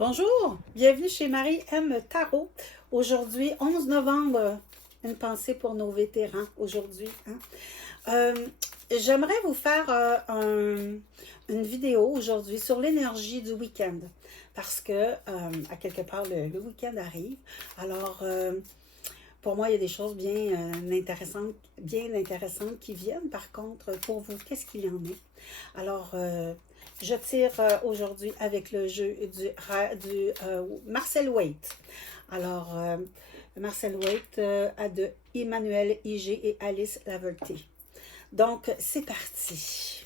Bonjour, bienvenue chez Marie M. Tarot. Aujourd'hui, 11 novembre, une pensée pour nos vétérans aujourd'hui. J'aimerais vous faire une vidéo aujourd'hui sur l'énergie du week-end parce que, à quelque part, le week-end arrive. Alors, pour moi, il y a des choses bien intéressantes qui viennent. Par contre, pour vous, qu'est-ce qu'il y en est? Alors, je tire aujourd'hui avec le jeu du Marcel Waite. Alors, Marcel Waite a de Emmanuel IG et Alice Laverté. Donc, c'est parti.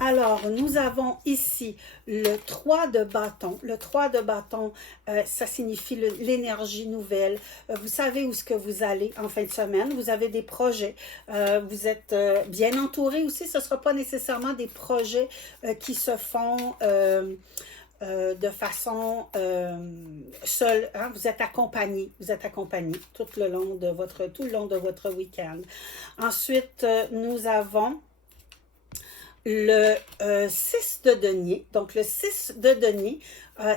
Alors, nous avons ici le 3 de bâton. Le 3 de bâton, ça signifie l'énergie nouvelle. Vous savez où est-ce que vous allez en fin de semaine. Vous avez des projets. Vous êtes bien entouré aussi. Ce ne sera pas nécessairement des projets qui se font de façon seule. Hein? Vous êtes accompagné. Vous êtes accompagné tout le long de votre week-end. Ensuite, nous avons le 6 de denier. Donc, le 6 de denier,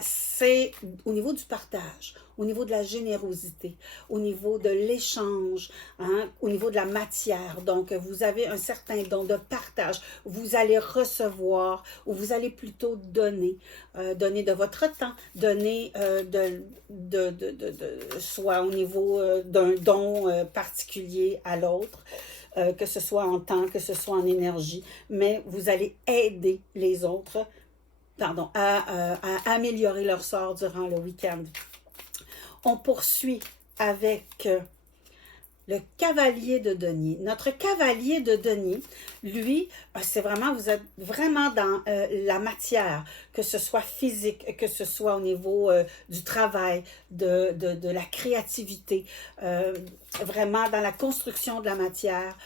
c'est au niveau du partage, au niveau de la générosité, au niveau de l'échange, hein, au niveau de la matière. Donc, vous avez un certain don de partage. Vous allez recevoir ou vous allez plutôt donner. Donner de votre temps, donner soit au niveau d'un don particulier à l'autre. Que ce soit en temps, que ce soit en énergie, mais vous allez aider les autres à améliorer leur sort durant le week-end. On poursuit avec le cavalier de denier. Notre cavalier de denier, lui, c'est vraiment, vous êtes vraiment dans la matière, que ce soit physique, que ce soit au niveau du travail, de la créativité, vraiment dans la construction de la matière.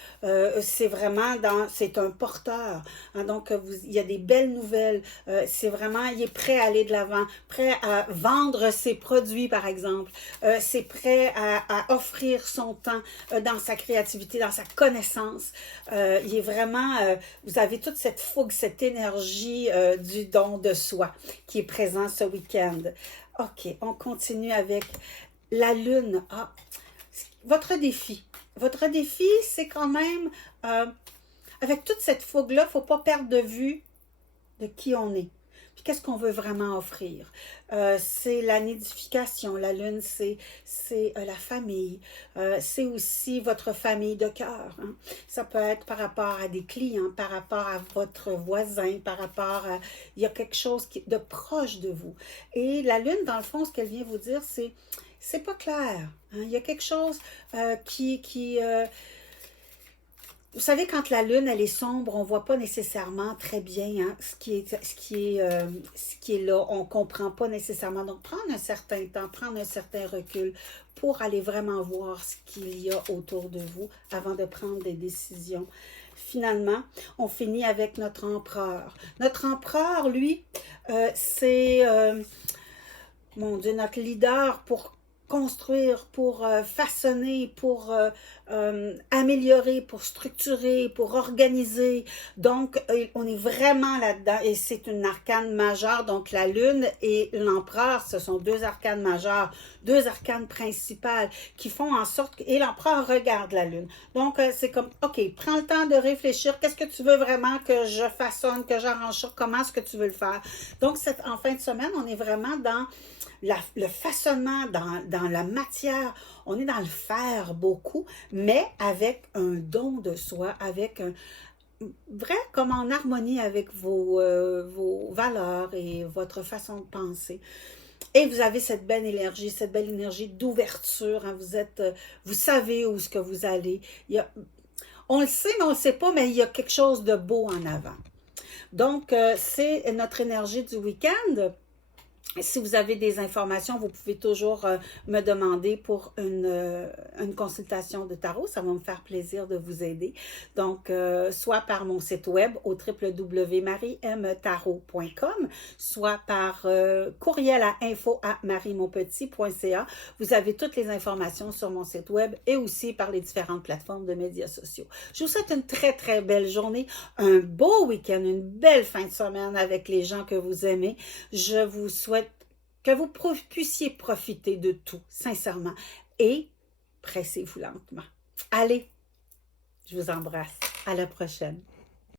C'est un porteur. Hein, donc, il y a des belles nouvelles. C'est vraiment, il est prêt à aller de l'avant, prêt à vendre ses produits, par exemple. C'est prêt à offrir son temps dans sa créativité, dans sa connaissance. Il est vraiment, vous avez toute cette fougue, cette énergie du don de soi qui est présent ce week-end. OK, on continue avec la lune. Ah, votre défi, c'est quand même, avec toute cette fougue-là, il ne faut pas perdre de vue de qui on est. Puis qu'est-ce qu'on veut vraiment offrir? C'est la nidification. La lune, c'est la famille. C'est aussi votre famille de cœur. Hein? Ça peut être par rapport à des clients, par rapport à votre voisin, par rapport à... Il y a quelque chose de proche de vous. Et la lune, dans le fond, ce qu'elle vient vous dire, c'est pas clair. Hein? Il y a quelque chose vous savez, quand la lune, elle est sombre, on ne voit pas nécessairement très bien hein, ce qui est là. On ne comprend pas nécessairement. Donc, prendre un certain temps, prendre un certain recul pour aller vraiment voir ce qu'il y a autour de vous avant de prendre des décisions. Finalement, on finit avec notre empereur. Notre empereur, lui, c'est, mon Dieu, notre leader pour construire, pour façonner, pour améliorer, pour structurer, pour organiser. Donc, on est vraiment là-dedans et c'est une arcane majeure. Donc, la lune et l'empereur, ce sont deux arcanes majeures, deux arcanes principales qui font en sorte que... Et l'empereur regarde la lune. Donc, c'est comme, OK, prends le temps de réfléchir. Qu'est-ce que tu veux vraiment que je façonne, que j'arrange ça? Comment est-ce que tu veux le faire? Donc, en fin de semaine, on est vraiment dans le façonnement, dans la matière, on est dans le faire beaucoup, mais avec un don de soi, avec vrai comme en harmonie avec vos valeurs et votre façon de penser. Et vous avez cette belle énergie d'ouverture. Hein, vous savez où est-ce que vous allez. On le sait, mais on ne le sait pas, mais il y a quelque chose de beau en avant. Donc, c'est notre énergie du week-end. Si vous avez des informations, vous pouvez toujours me demander pour une consultation de tarot. Ça va me faire plaisir de vous aider. Donc, soit par mon site web au www.mariemtarot.com, soit par courriel à info@mariemonpetit.ca. Vous avez toutes les informations sur mon site web et aussi par les différentes plateformes de médias sociaux. Je vous souhaite une très, très belle journée, un beau week-end, une belle fin de semaine avec les gens que vous aimez. Je vous souhaite que vous puissiez profiter de tout, sincèrement, et pressez-vous lentement. Allez, je vous embrasse. À la prochaine.